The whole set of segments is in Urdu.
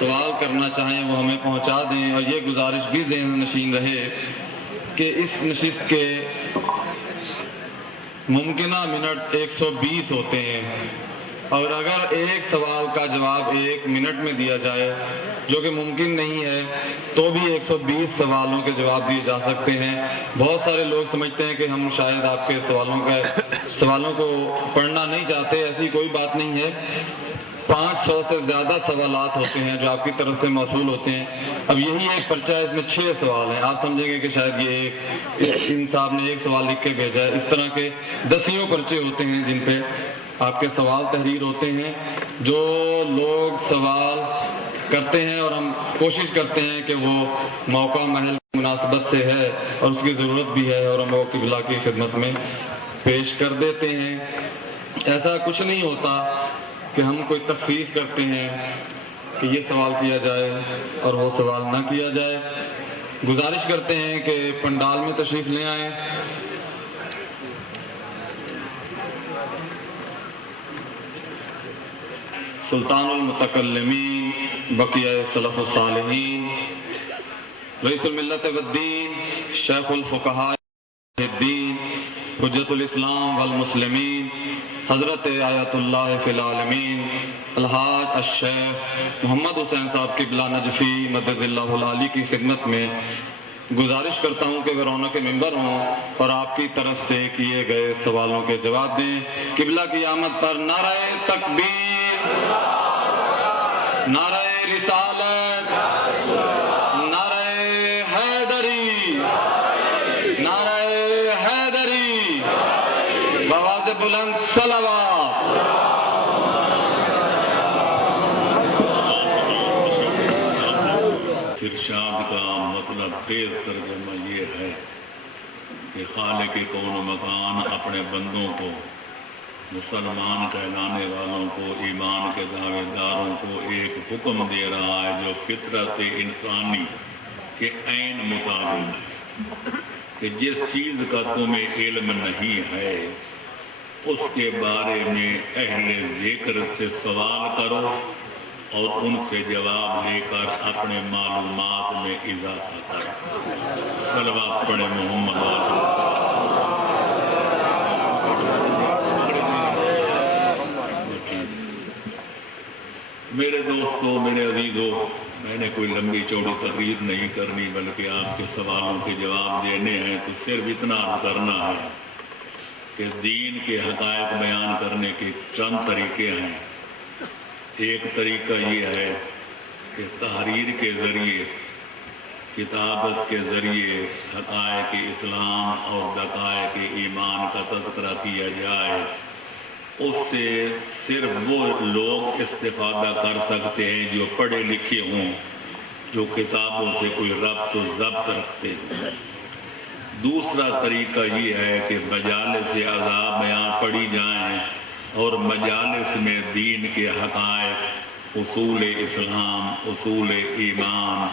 سوال کرنا چاہیں وہ ہمیں پہنچا دیں، اور یہ گزارش بھی ذہن نشین رہے کہ اس نشست کے ممکنہ منٹ 120 ہوتے ہیں، اور اگر ایک سوال کا جواب 1 منٹ میں دیا جائے جو کہ ممکن نہیں ہے تو بھی 120 سوالوں کے جواب دیے جا سکتے ہیں۔ بہت سارے لوگ سمجھتے ہیں کہ ہم شاید آپ کے سوالوں کو پڑھنا نہیں چاہتے، ایسی کوئی بات نہیں ہے۔ 500 سے زیادہ سوالات ہوتے ہیں جو آپ کی طرف سے موصول ہوتے ہیں۔ اب یہی ایک پرچہ ہے، اس میں 6 سوال ہیں، آپ سمجھیں گے کہ شاید یہ ان صاحب نے ایک سوال لکھ کے بھیجا ہے۔ اس طرح کے دسیوں پرچے ہوتے ہیں جن پہ آپ کے سوال تحریر ہوتے ہیں۔ جو لوگ سوال کرتے ہیں اور ہم کوشش کرتے ہیں کہ وہ موقع محل مناسبت سے ہے اور اس کی ضرورت بھی ہے، اور ہم وہ قبلہ کی خدمت میں پیش کر دیتے ہیں۔ ایسا کچھ نہیں ہوتا کہ ہم کوئی تخصیص کرتے ہیں کہ یہ سوال کیا جائے اور وہ سوال نہ کیا جائے۔ گزارش کرتے ہیں کہ پنڈال میں تشریف لے آئیں۔ سلطان المتکلمین، بقیہ سلف الصالحین، رئیس الملت والدین، شیخ الفقہاء الدین، حجت الاسلام والمسلمین، حضرت آیت اللہ فی العالمین، الحاج الشیخ محمد حسین صاحب قبلہ نجفی مدد اللہ العالی کی خدمت میں گزارش کرتا ہوں کہ وہ رونق ممبر ہوں اور آپ کی طرف سے کیے گئے سوالوں کے جواب دیں۔ قبلہ کی آمد پر نعرہ تکبیر، نعرہ رسالت، نعرہ حیدری، نعرہ حیدری، بآواز بلند صلوات۔ ارشاد کا مطلب خیز ترجمہ یہ ہے کہ خالق کون و مکان اپنے بندوں کو، مسلمان کہلانے والوں کو، ایمان کے دعوے داروں کو ایک حکم دے رہا ہے جو فطرت انسانی کے عین مطابق ہے کہ جس چیز کا تمہیں علم نہیں ہے اس کے بارے میں اہل ذکر سے سوال کرو اور ان سے جواب لے کر اپنے معلومات میں اضافہ کرو۔ صلوات پڑھیں محمد میرے دوستو، میرے عزیزو، میں نے کوئی لمبی چوڑی تقریر نہیں کرنی بلکہ آپ کے سوالوں کے جواب دینے ہیں، تو صرف اتنا کرنا ہے کہ دین کے حقائق بیان کرنے کے چند طریقے ہیں۔ ایک طریقہ یہ ہے کہ تحریر کے ذریعے، کتابت کے ذریعے حقائق اسلام اور دقائق ایمان کا تذکرہ کیا جائے۔ اس سے صرف وہ لوگ استفادہ کر سکتے ہیں جو پڑھے لکھے ہوں، جو کتابوں سے کوئی ربط و ضبط رکھتے ہیں۔ دوسرا طریقہ یہ ہے کہ مجالس عذاب بیان پڑھی جائیں اور مجالس میں دین کے حقائق، اصول اسلام، اصول ایمان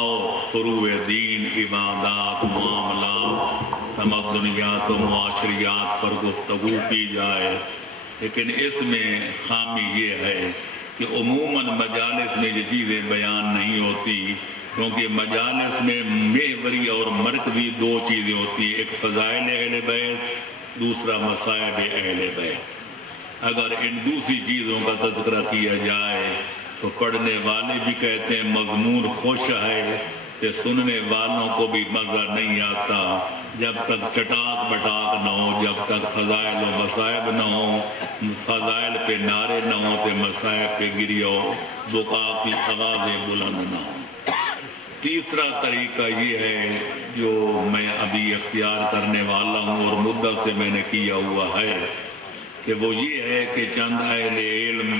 اور فروع دین، عبادات، معاملات، تمدنیات و معاشریات پر گفتگو کی جائے۔ لیکن اس میں خامی یہ ہے کہ عموماً مجالس میں یہ چیزیں بیان نہیں ہوتی، کیونکہ مجالس میں محوری اور مرکزی دو چیزیں ہوتی ہیں، ایک فضائل اہل بیت، دوسرا مصائب اہل بیت۔ اگر ان دوسری چیزوں کا تذکرہ کیا جائے تو پڑھنے والے بھی کہتے ہیں مضمون خوش ہے، کہ سننے والوں کو بھی مزہ نہیں آتا جب تک چٹاک بٹاک نہ ہو، جب تک فضائل و مصائب نہ ہو، فضائل پہ نعرے نہ ہو تو مصائب پہ گری ہو، بقا کی آوازیں بلند نہ ہوں۔ تیسرا طریقہ یہ ہے جو میں ابھی اختیار کرنے والا ہوں اور مدت سے میں نے کیا ہوا ہے، کہ وہ یہ ہے کہ چند اہل علم،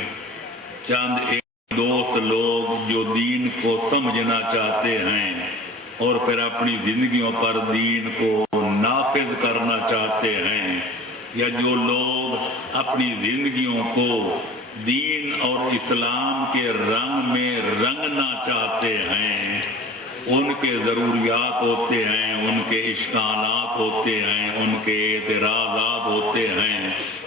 چند دوست لوگ جو دین کو سمجھنا چاہتے ہیں اور پھر اپنی زندگیوں پر دین کو نافذ کرنا چاہتے ہیں، یا جو لوگ اپنی زندگیوں کو دین اور اسلام کے رنگ میں رنگنا چاہتے ہیں، ان کے ضروریات ہوتے ہیں، ان کے اشکالات ہوتے ہیں، ان کے اعتراضات ہوتے ہیں،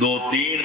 2-3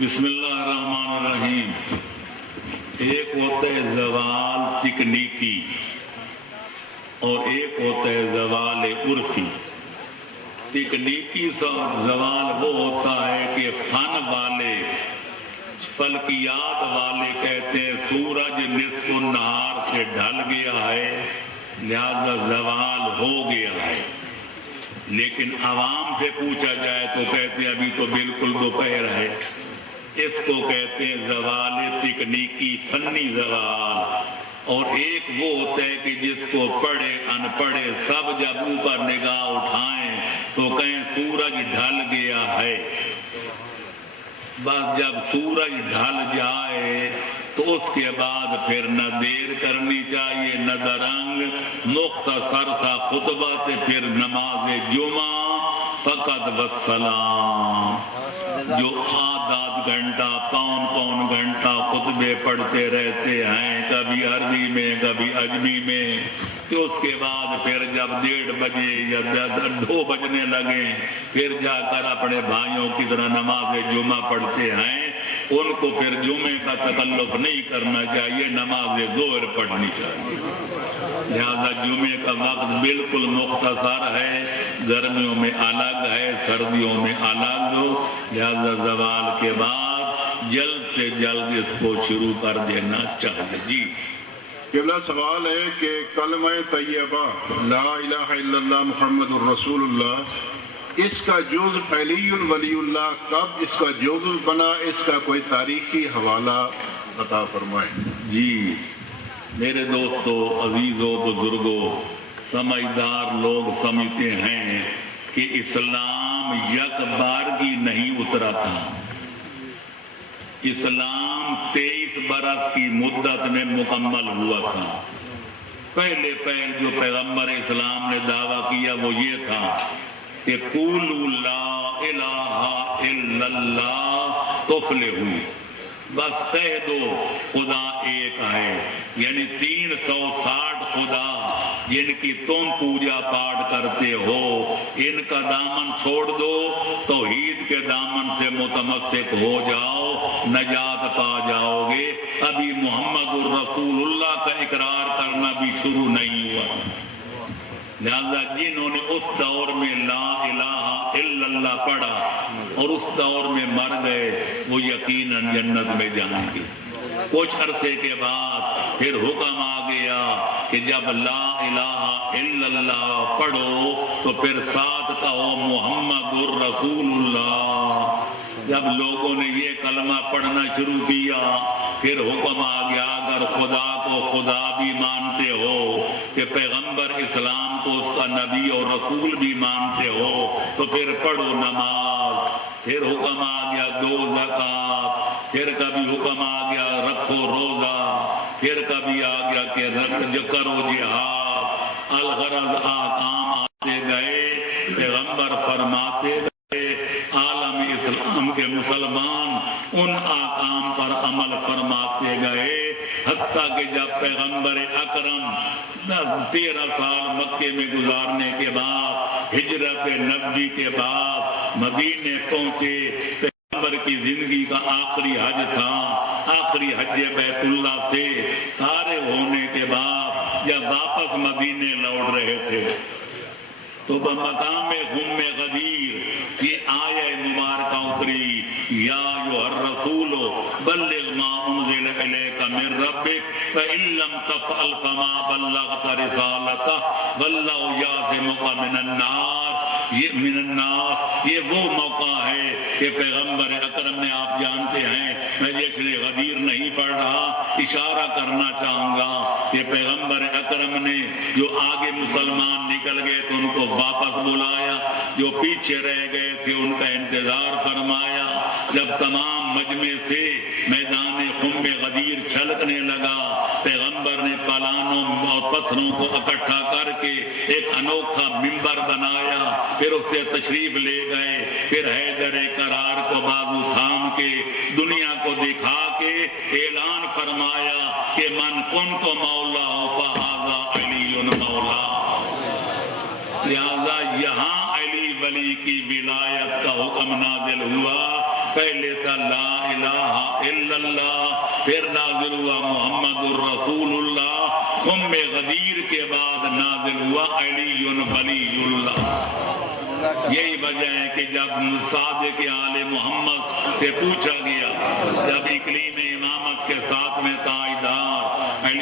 بسم اللہ الرحمن الرحیم. ایک ہوتا ہے زوال تکنیکی اور ایک ہوتا ہے زوال عرفی. تکنیکی زوال وہ ہوتا ہے کہ فن والے فلکیات والے کہتے ہیں سورج نصف النہار سے ڈھل گیا ہے لہذا زوال ہو گیا ہے. لیکن عوام سے پوچھا جائے تو کہتے ہیں ابھی تو بالکل دوپہر ہے. اس کو کہتے ہیں زوال تکنیکی فنی زوال. اور ایک وہ ہوتا ہے کہ جس کو پڑھے ان پڑھے سب جب اوپر نگاہ اٹھائیں تو کہیں سورج ڈھل گیا ہے. بس جب سورج ڈھل جائے تو اس کے بعد پھر نہ دیر کرنی چاہیے نہ درنگ. مختصر سا خطبہ تے پھر نماز جمعہ فقط والسلام. جو آدھ گھنٹہ پون گھنٹہ خطبے پڑھتے رہتے ہیں کبھی عربی میں کبھی عجمی میں تو اس کے بعد پھر جب 1:30 بجے یا 2 بجنے لگے پھر جا کر اپنے بھائیوں کی طرح نماز جمعہ پڑھتے ہیں. ان کو پھر جمعے کا تکلف نہیں کرنا چاہیے نماز ظہر پڑھنی چاہیے. لہذا جمعے کا وقت بالکل مختصر ہے. گرمیوں میں الگ ہے سردیوں میں الگ ہو. لہذا زوال کے بعد جلد سے جلد اس کو شروع کر دینا چاہیے. جی قبلہ سوال ہے کہ کلمہ طیبہ لا الہ الا اللہ محمد الرسول اللہ اس کا جز علی ولی اللہ کب اس کا جز بنا اس کا کوئی تاریخی حوالہ عطا فرمائیں. جی میرے دوستو عزیزو بزرگو سمجھدار لوگ سمجھتے ہیں کہ اسلام یک بارگی نہیں اترا تھا. اسلام 23 برس کی مدت میں مکمل ہوا تھا. پہلے جو پیغمبر اسلام نے دعویٰ کیا وہ یہ تھا کہ قولوا لا الہ الا اللہ تفلحوا. بس کہہ دو خدا ایک ہے. یعنی 360 خدا جن کی تم پوجا پاٹ کرتے ہو ان کا دامن چھوڑ دو توحید کے دامن سے متمسک ہو جاؤ نجات پا جاؤ گے. ابھی محمد الرسول اللہ کا اقرار کرنا بھی شروع نہیں ہوا. لہذا جنہوں نے اس دور میں لا الہ الا اللہ پڑھا اور اس دور میں مر گئے وہ یقیناً جنت میں جائیں گے. کچھ عرصے کے بعد پھر حکم آ گیا کہ جب لا الہ الا اللہ پڑھو تو پھر ساتھ کہو محمد الرسول اللہ. جب لوگوں نے یہ کلمہ پڑھنا شروع کیا پھر حکم آ گیا اگر خدا کو خدا بھی مانتے ہو کہ پیغمبر اسلام کو اس کا نبی اور رسول بھی مانتے ہو تو پھر پڑھو نماز. پھر حکم آ گیا 2 زکوٰۃ. پھر کبھی حکم آ گیا رکھو روزہ. پھر کبھی آ گیا کہ کرو جہاد. الغرض آکام آتے گئے پیغمبر فرماتے گئے عالم اسلام کے مسلمان ان آکام پر عمل فرماتے گئے حتیٰ کہ جب پیغمبر اکرم 13 سال مکے میں گزارنے کے بعد ہجرت نبوی کے بعد مدینے پہنچے پیغمبر کی زندگی کا آخری حج تھا. آخری حج بیت اللہ سے سارے ہونے کے بعد جب واپس مدینے لوٹ رہے تھے تو بمقام غم غدیر یہ آیہ مبارکہ اتری یا ایھا الرسول بلغ ما انزل الیک من ربک فإن لم تفعل فما بلغت رسالتہ واللہ یعصمک من الناس. یہ وہ موقع ہے کہ پیغمبر اکرم نے آپ جانتے ہیں میں جشن غدیر نہیں پڑھ رہا اشارہ کرنا چاہوں گا کہ پیغمبر اکرم نے جو آگے مسلمان نکل گئے تو ان کو واپس بلایا جو پیچھے رہ گئے تھے ان کا انتظار فرمایا. جب تمام مجمع سے میدان خم غدیر چھلکنے لگا پیغمبر نے پلانوں اور پتھروں کو اکٹھا کر کے ایک انوکھا منبر بنایا. پھر اس سے تشریف لے گئے. پھر حیدر کرار کو بازو تھام کے دنیا کو دکھا کے اعلان فرمایا کہ من کنت مولا فہذا علی مولا. لہذا یہاں علی ولی کی ولایت کا حکم نازل ہوا پہلے تھا لا الہ الا اللہ، پھر نازل ہوا محمد الرسول اللہ، خم غدیر کے بعد نازل ہوا علی ولی اللہ۔ یہی وجہ ہے کہ جب صادق آل محمد سے پوچھا گیا، جب اقلیم امامت کے ساتھ میں تاجدار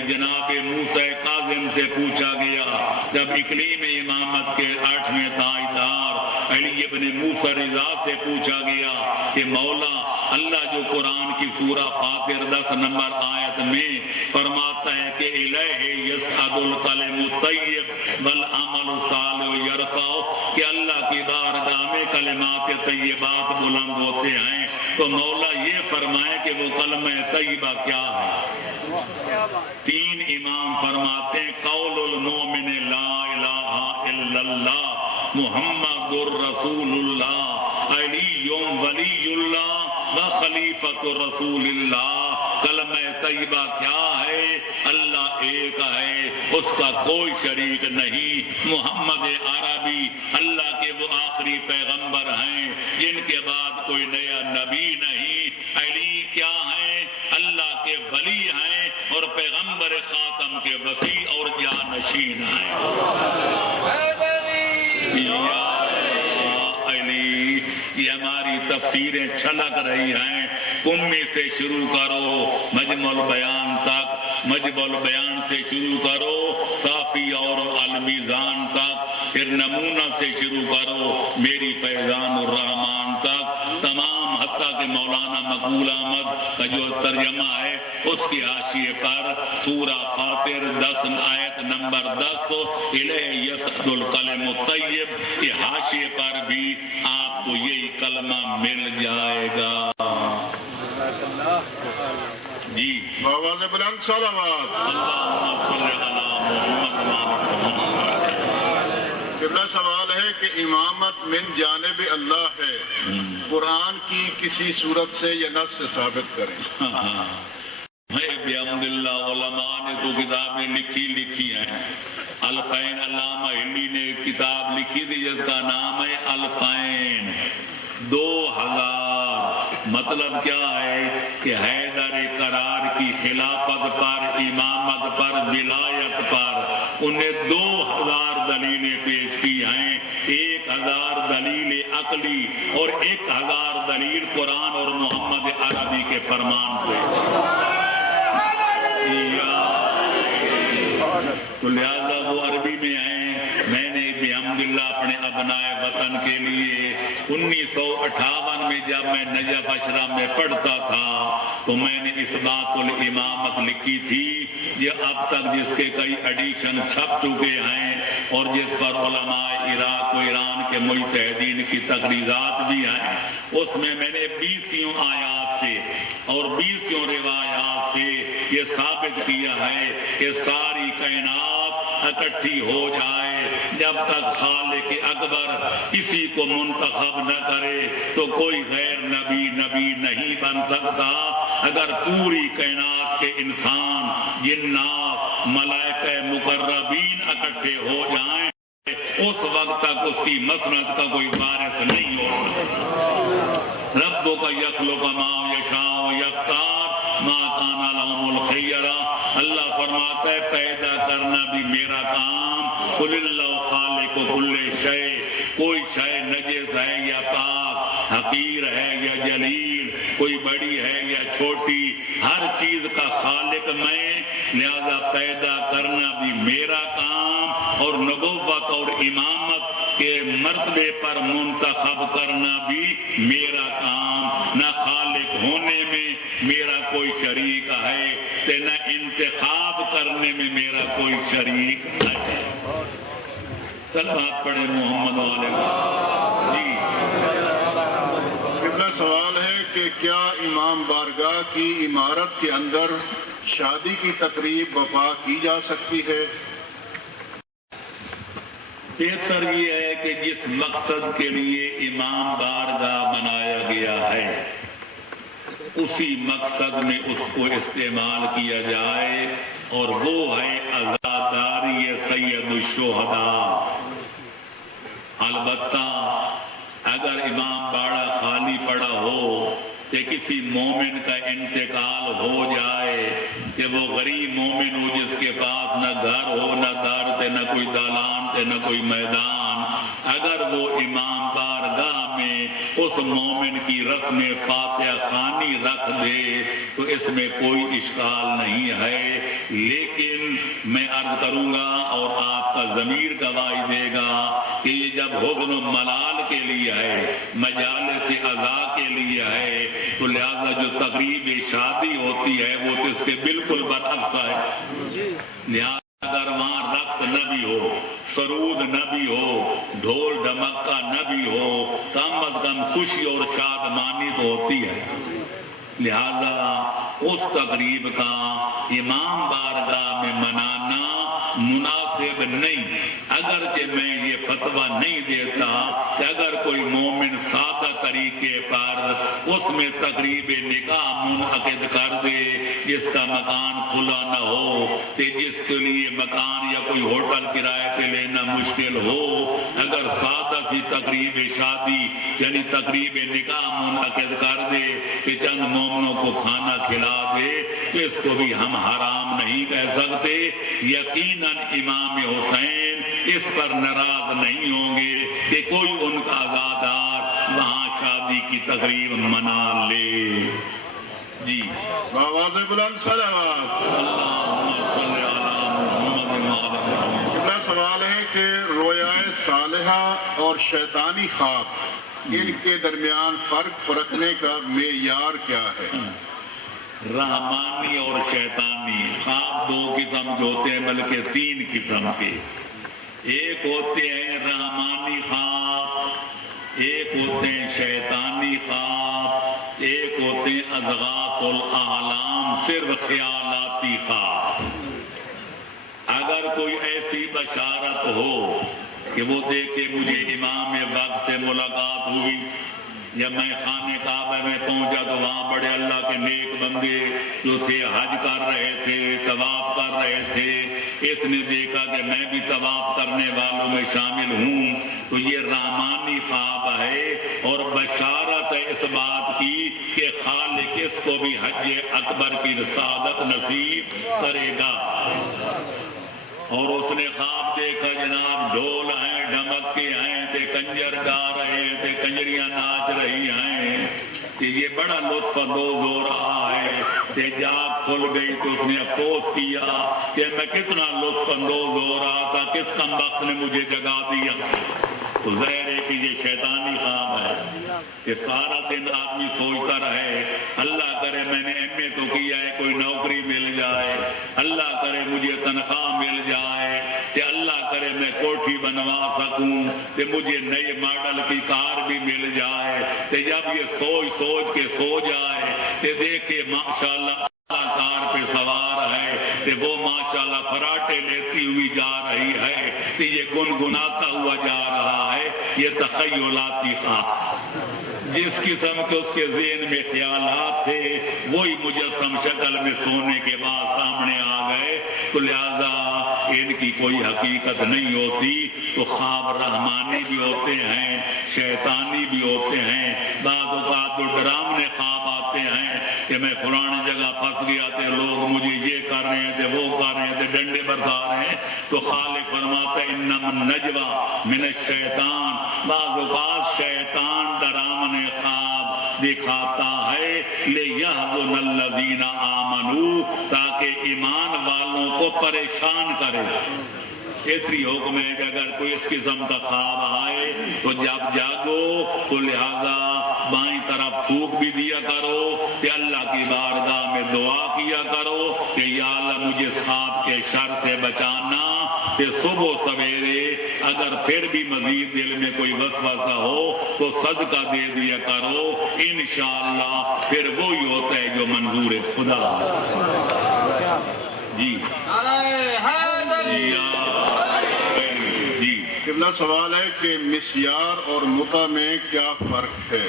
جناب موسیٰ کاظم سے پوچھا گیا، جب اقلیم امامت کے 8ویں تاجدار علی ابن موسیٰ رضا سے پوچھا گیا کہ مولا اللہ جو قرآن کی سورہ فاطر 10 نمبر آیت میں فرماتا ہے کہ الیہ یصعد الکلم الطیب والعمل الصالح یرفعہ، کہ اللہ کی بارگاہ میں کلمات طیبات بلند ہوتے ہیں، تو مولا یہ فرمائے کہ وہ کلمہ طیبہ کیا ہے؟ 3 امام فرماتے ہیں قول المومن لا الہ الا اللہ محمد الرسول اللہ علی ولی اللہ و خلیفۃ رسول اللہ۔ کلمہ طیبہ کیا ہے؟ اللہ ایک ہے، اس کا کوئی شریک نہیں۔ محمد عربی اللہ کے وہ آخری پیغمبر ہیں جن کے بعد کوئی نیا نبی نہیں۔ علی کیا ہیں؟ اللہ کے ولی ہیں اور پیغمبر خاتم کے وسیع اور جانشین ہیں۔ یہ ہماری تفسیریں چھلک رہی ہیں، کمی سے شروع کرو مجمع البیان تک، مجمع البیان سے شروع کرو صافی اور المیزان تک، پھر نمونہ سے شروع کرو میری فیضان الرحمان تک، تمام حتیٰ کہ مولانا مقبول احمد کا جو ترجمہ ہے اس کی حاشیے پر سورہ فاطر 10 آیت نمبر 10 الیہ یصعد الکلم الطیب کے حاشیے پر بھی آپ کو یہی کلمہ مل جائے گا۔ جی آواز بلند صلوات۔ اللہم صلی علی محمد وعلی قبلہ سوال ہے کہ امامت من جانب اللہ ہے، قرآن کی کسی صورت سے یا نص سے ثابت کریں۔ بحمد اللہ علماء نے تو کتابیں لکھی ہیں۔ الفین علامہ ہلی نے ایک کتاب لکھی تھی جس کا نام ہے الفین 2000۔ مطلب کیا ہے کہ حیدر قرار کی خلافت پر، امامت پر، ولایت پر انہیں 2000 دلیلیں پیش کی ہیں، 1000 دلیل عقلی اور 1000 دلیل قرآن اور محمد عربی کے فرمان سے۔ تو لہذا وہ عربی میں ہیں۔ میں نے بحمداللہ اپنے ابنائے وطن کے لیے 1958 میں جب میں نجف اشرا میں پڑھتا تھا تو میں نے اس بات الامامت لکھی تھی، یہ اب تک جس کے کئی ایڈیشن چھپ چکے ہیں اور جس پر علماء عراق و ایران کے مجتہدین کی تقریرات بھی ہیں، اس میں میں نے 20 آیات سے اور 20 روایات سے یہ ثابت کیا ہے کہ ساری کائنات اکٹھی ہو جائے، جب تک خالق اکبر کسی کو منتخب نہ کرے تو کوئی غیر نبی نہیں بن سکتا۔ اگر پوری کائنات کے انسان، جنات، ملائکہ مقربین اکٹھے ہو جائیں اس وقت تک اس کی مسند کا کوئی وارث نہیں ہوگا۔ ربک یخلق ما یشاء یختار ما کان لهم الخیرہ۔ اللہ فرماتا ہے پیدا کرنا بھی میرا کام، قل اللہ خالق کل شے، کوئی شے نجس ہے یا پاک، حقیر ہے یا جلیل، کوئی بڑی ہے یا چھوٹی، ہر چیز کا خالق میں، لہذا پیدا کرنا بھی میرا کام اور نبوت اور امامت کے مرتبے پر منتخب کرنا بھی میرا کام۔ نہ خالق ہونے میں میرا کوئی شریک ہے نہ انتخاب کرنے میں میرا کوئی شریک ہے۔ سلوات پڑھے محمد علیہ۔ جی قبلہ سوال ہے کہ کیا امام بارگاہ کی عمارت کے اندر شادی کی تقریب برپا کی جا سکتی ہے؟ بہتر یہ ہے کہ جس مقصد کے لیے امام بارگاہ بنایا گیا ہے اسی مقصد میں اس کو استعمال کیا جائے، اور وہ ہے عزاداری سید الشہداء۔ البتہ اگر امام باڑہ خالی پڑا ہو کہ کسی مومن کا انتقال ہو جائے کہ وہ غریب مومن ہو جس کے پاس نہ گھر ہو، نہ در تھے، نہ کوئی دالان تھے، نہ کوئی میدان، اگر وہ امام بارگاہ میں اس مومن کی رسم فاتحہ خوانی رکھ دے تو اس میں کوئی اشکال نہیں ہے۔ لیکن میں عرض کروں گا اور آپ کا ضمیر گواہی دے گا کہ یہ جب حزن و ملال کے لیے ہے، مجالس عزا کے لیے ہے، تو لہذا جو تقریب شادی ہوتی ہے وہ تو اس کے بالکل برعکس ہے۔ لہذا اگر وہاں رقص نہ بھی ہو، سرود نہ بھی ہو، ڈھول ڈھمکا نہ بھی ہو، کم از کم خوشی اور شادمانی تو ہوتی ہے۔ لہذا اس تقریب کا امام بارگاہ میں منانا مناسب نہیں، اگرچہ میں یہ فتویٰ نہیں دیتا کہ اگر کوئی مومن سادہ طریقے پر اس میں تقریب نکاح منعقد کر دے، جس کا مکان کھلا نہ ہو، کہ جس کے لیے مکان یا کوئی ہوٹل کرائے پہ لینا مشکل ہو، اگر سادہ سی تقریب شادی یعنی تقریب نکاح منعقد کر دے کہ چند مومنوں کو کھانا کھلا دے، تو اس کو بھی ہم حرام نہیں کہہ سکتے۔ یقیناً امام حسین اس پر ناراض نہیں ہوں گے کہ کوئی ان کا عزادار وہاں شادی کی تقریب منا لے۔ جی آواز بلند صلوات۔ اللہم صلی علی محمد وعلی محمد۔ اگلا سوال ہے کہ رویائے صالحہ اور شیطانی خواب، ان کے درمیان فرق پرکھنے کا معیار کیا ہے؟ رحمانی اور شیطانی خواب دو قسم کے ہوتے ہیں، بلکہ تین قسم کے۔ ایک ہوتے ہیں رحمانی خواب، ایک ہوتے ہیں شیطانی خواب، ایک ہوتے ہیں اضغاث الاحلام، صرف خیالاتی خواب۔ اگر کوئی ایسی بشارت ہو کہ وہ دیکھے مجھے امام وقت سے ملاقات ہوئی، یا میں خانہ کعبہ میں پہنچا تو وہاں بڑے اللہ کے نیک بندے جو تھے حج کر رہے تھے، طواف کر رہے تھے، اس نے دیکھا کہ میں بھی طواف کرنے والوں میں شامل ہوں، تو یہ رحمانی خواب ہے اور بشارت ہے اس بات کی کہ خالق اس کو بھی حج اکبر کی سعادت نصیب کرے گا۔ اور اس نے خواب دیکھا جناب ڈھول ہیں، ڈھمکے ہیں، تے کنجر گا رہے تھے، کنجریاں ناچ رہی ہیں، کہ یہ بڑا لطف اندوز ہو رہا ہے، تے جاگ کھل گئی تو اس نے افسوس کیا کہ میں کتنا لطف اندوز ہو رہا تھا، کس کم وقت نے مجھے جگا دیا۔ تو ظاہر ہے کہ یہ شیطانی خواب ہے کہ سارا دن آدمی سوچتا رہے اللہ کرے میں نے ایم اے تو کیا ہے، کوئی نوکری مل جائے، اللہ کرے مجھے تنخواہ مل جائے، کہ اللہ کرے میں کوٹھی بنوا سکوں، کہ مجھے نئے ماڈل کی کار بھی مل جائے، کہ جب یہ سوچ سوچ کے سو جائے کہ دیکھے ماشاءاللہ کار پہ سوار ہے، کہ وہ ماشاءاللہ فراٹے لیتی ہوئی جا رہی ہے، کہ یہ گنگناتا ہوا جا رہا ہے، یہ تخیلاتی خواب۔ جس قسم کے اس کے ذہن میں خیالات تھے وہی مجسم شکل میں سونے کے بعد سامنے آ گئے، تو لہذا ان کی کوئی حقیقت نہیں ہوتی۔ تو خواب رحمانی بھی ہوتے ہیں، شیطانی بھی ہوتے ہیں، بعض اوقات تو ڈراؤنے خواب آتے ہیں کہ میں فلانی جگہ پھنس گیا تھے، لوگ مجھے یہ کر رہے تھے، وہ کر رہے تھے، ڈنڈے برسا رہے ہیں، تو خالق فرماتا ہے انما النجوى من الشیطان، بعض اوقات شیطان ڈراؤنے خواب دکھاتا ہے لِيَحْزُنَ الَّذِينَ آمَنُوا، تاکہ ایمان والوں کو پریشان کرے۔ اس لیے حکم ہے کہ اگر کوئی اس قسم کا خواب آئے تو جب جاگو تو لہذا بائیں طرف تھوک بھی دیا کرو، کہ اللہ کی بارگاہ میں دعا کیا کرو کہ یا اللہ مجھے اس خواب کے شر سے بچانا، کہ صبح سویرے اگر پھر بھی مزید دل میں کوئی وسوسہ ہو تو صدقہ دے دیا کرو، انشاءاللہ پھر وہی ہوتا ہے جو منظور خدا ہے۔ جی قبلہ سوال ہے کہ مسیار اور متع میں کیا فرق ہے،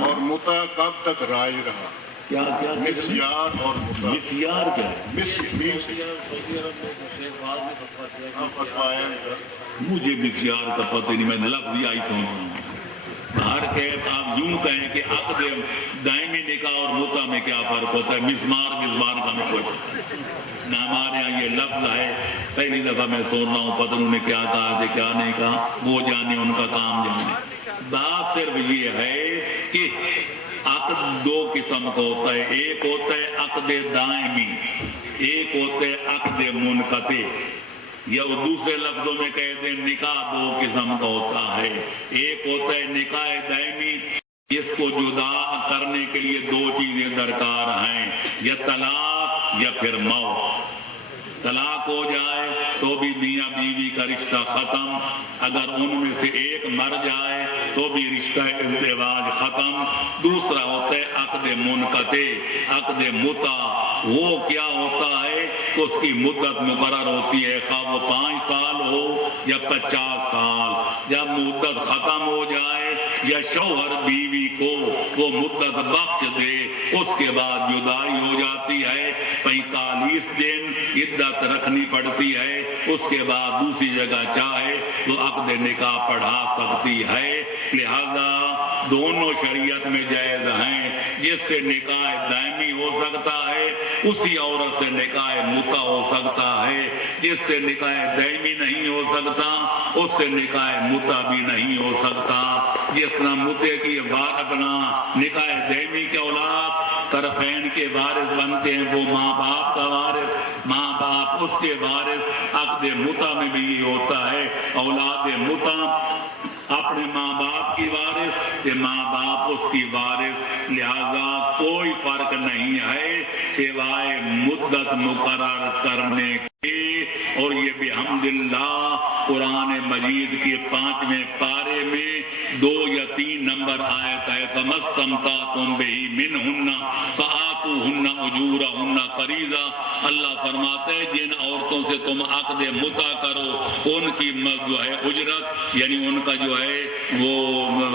اور متع کب تک رائج رہا؟ کیا مسیار اور متع، مسیار کیا ہے؟ مجھے مسیار کا پتہ نہیں، میں لفظ آئی سمجھ رہا ہوں۔ ہر کہت آپ یوں کہیں کہ عقد دائمی نکاح اور متع میں کیا فرق ہوتا ہے؟ مزمار کا مطلب نہ ہمارے یہاں یہ لفظ ہے، پہلی دفعہ میں سن رہا ہوں، پتہ انہوں نے کیا کہا کہ کیا نہیں کہا، وہ جانے، ان کا کام جانے۔ بات صرف یہ ہے کہ عقد دو قسم کا ہوتا ہے، ایک ہوتا ہے عقد دائمی، ایک ہوتا ہے عقد منقطع، یا دوسرے لفظوں میں کہتے ہیں نکاح دو قسم کا ہوتا ہے۔ ایک ہوتا ہے نکاح دائمی، اس کو جدا کرنے کے لیے دو چیزیں درکار ہیں، یا طلاق یا پھر موت۔ طلاق ہو جائے تو بھی میاں بیوی کا رشتہ ختم، اگر ان میں سے ایک مر جائے تو بھی رشتہ ازدواج ختم۔ دوسرا ہوتا ہے عقد منقطع، عقد متع، وہ کیا ہوتا ہے کہ اس کی مدت مقرر ہوتی ہے، خواہ وہ 5 سال ہو یا 50 سال۔ جب مدت ختم ہو جائے یا شوہر بیوی کو وہ مدت بخش دے، اس کے بعد جدائی ہو جاتی ہے، 45 دن عدت رکھنی پڑتی ہے، اس کے بعد دوسری جگہ چاہے تو عقد نکاح پڑھا سکتی ہے۔ لہذا دونوں شریعت میں جائز ہیں، جس سے نکاح دائمی ہو سکتا ہے اسی عورت سے نکاح متع ہو سکتا ہے، جس سے نکاح دائمی نہیں ہو سکتا اس سے نکاح متع بھی نہیں ہو سکتا۔ جس طرح متع کی اپنا نکاح دائمی کے اولاد طرفین کے وارث بنتے ہیں، وہ ماں باپ کا وارث، ماں باپ اس کے وارث۔ عقد متع میں بھی یہ ہوتا ہے، اولاد متع اپنے ماں باپ کی وارث، کہ ماں باپ اس کی وارث۔ لہذا کوئی فرق نہیں ہے سوائے مدت مقرر کرنے کے۔ اور یہ بحمداللہ قرآن مجید کے 5ویں پارے میں 2 یا 3 نمبر آیت ہے، فَمَسْتَمْتَعْتُمْ بِهِ مِنْهُنَّ فَآتُوهُنَّ أُجُورَهُنَّ فَرِيضَةً۔ اللہ فرماتے ہیں جن عورتوں سے تم عقد متع کرو ان کی جو ہے اجرت، یعنی ان کا جو ہے وہ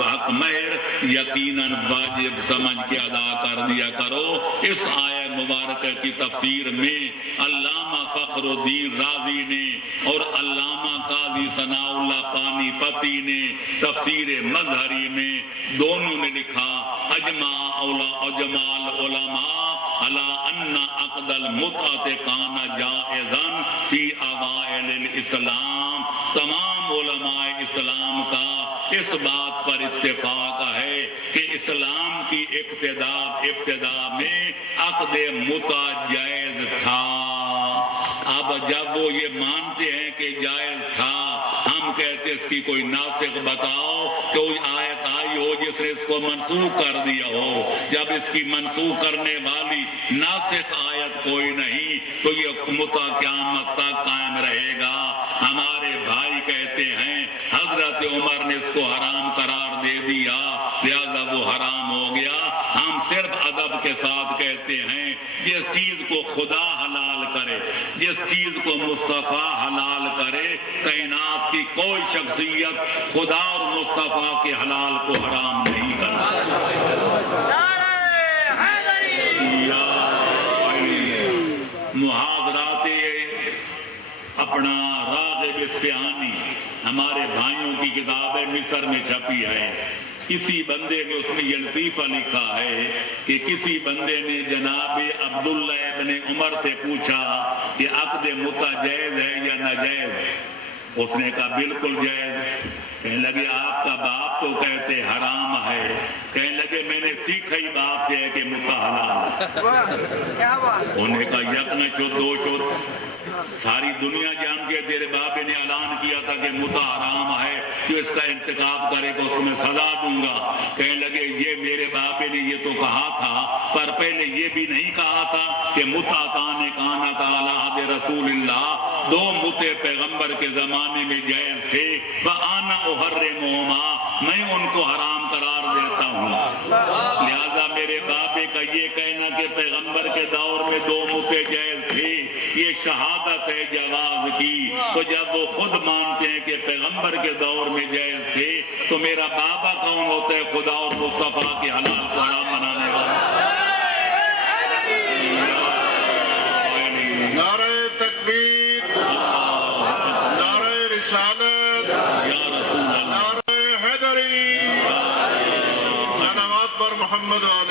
حق مہر یقیناً واجب سمجھ کے ادا کر دیا کرو۔ اس آیت مبارکہ کی تفسیر میں علامہ فخر الدین رازی نے اور علامہ قاضی ثناء اللہ پانی پتی نے تفسیر مظہری میں دونوں نے لکھا، اجمع العلماء علی ان عقد المتعة کان جائزا فی اوائل الاسلام۔ تمام علماء اسلام کا اس بات پر اتفاق ہے کہ اسلام کی ابتدا میں عقد متع جائز تھا۔ اب جب وہ یہ مانتے ہیں کہ جائز تھا، ہم کہتے اس کی کوئی ناسخ بتاؤ، کوئی آیت آئی ہو جس نے اس کو منسوخ کر دیا ہو۔ جب اس کی منسوخ کرنے والی ناسخ آیت کوئی نہیں تو یہ متع قیامت تک قائم رہے گا۔ ہمارے بھائی کہتے ہیں حضرت عمر نے اس کو حرام قرار دے دیا لہذا وہ حرام ہو گیا۔ ہم صرف ادب کے ساتھ کہتے ہیں جس چیز کو خدا حلال کرے، جس چیز کو مصطفیٰ حلال کرے، کائنات کی کوئی شخصیت خدا اور مصطفیٰ کے حلال کو حرام نہیں کرتا۔ محاضرات اپنا راغب اصفہانی ہمارے بھائیوں کی کتاب ہے، مصر میں چھپی ہے۔ کسی بندے نے اس میں یہ لطیفہ لکھا ہے کہ کسی بندے نے جناب عبداللہ ابن عمر سے پوچھا کہ عقد متع جائز ہے یا ناجائز ہے؟ اس نے کہا بالکل جائز۔ کہنے لگے آپ کا باپ تو کہتے حرام ہے۔ کہنے لگے میں نے سیکھا ہی باپ سے ہے کہ متع حلال ہے۔ انہوں نے کہا یک نہ چھو دو چھو، ساری دنیا جانتی ہے تیرے باپ نے اعلان کیا تھا کہ متع حرام ہے، جو اس کا انتخاب کرے گا اس میں سزا دوں گا۔ کہنے لگے یہ میرے باپ نے یہ تو کہا تھا، پر پہلے یہ بھی نہیں کہا تھا کہ متع کانا تعالی عہد رسول اللہ، 2 متع پیغمبر کے زمانے میں جائز تھے، وَأَنَا أُحَرِّمُهُمَا، میں ان کو حرام قرار دیتا ہوں۔ لہذا میرے باپ کا یہ کہنا کہ پیغمبر کے دور میں 2 متع جائز تھے یہ شہادت ہے جواز کی۔ تو جب وہ خود مانتے ہیں کہ پیغمبر کے دور میں جائز تھے تو میرا بابا کون ہوتا ہے خدا اور مصطفیٰ کے حلال کو حرام بنانے والا؟ نعرہ تکبیر، نعرہ رسالت، نعرہ حیدری، صلوات پر محمد و آل